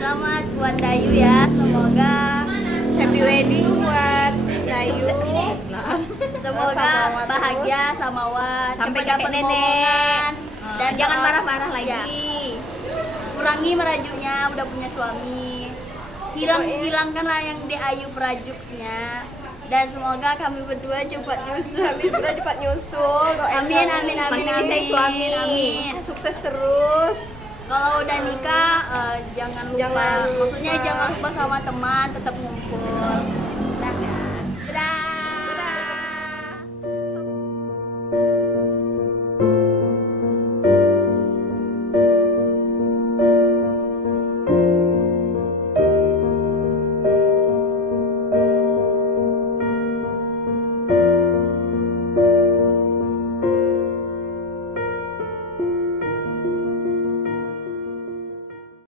Selamat buat Dayu ya, semoga Happy wedding buat Dayu. semoga bahagia sama Wan, Sampai cepat dapat nenek. momongan dan Jangan doa- marah-marah lagi. Ya. Kurangi merajuknya, udah punya suami. Hilangkanlah yang di Ayu perajuksnya. Dan semoga kami berdua cepat nyusul. Kami berdua cepat nyusul. Amin, amin, amin, Makin bisa amin. suami, amin. Sukses terus. Kalau udah nikah, jangan lupa. Jangan lupa. Maksudnya jangan lupa sama teman, tetap ngumpul.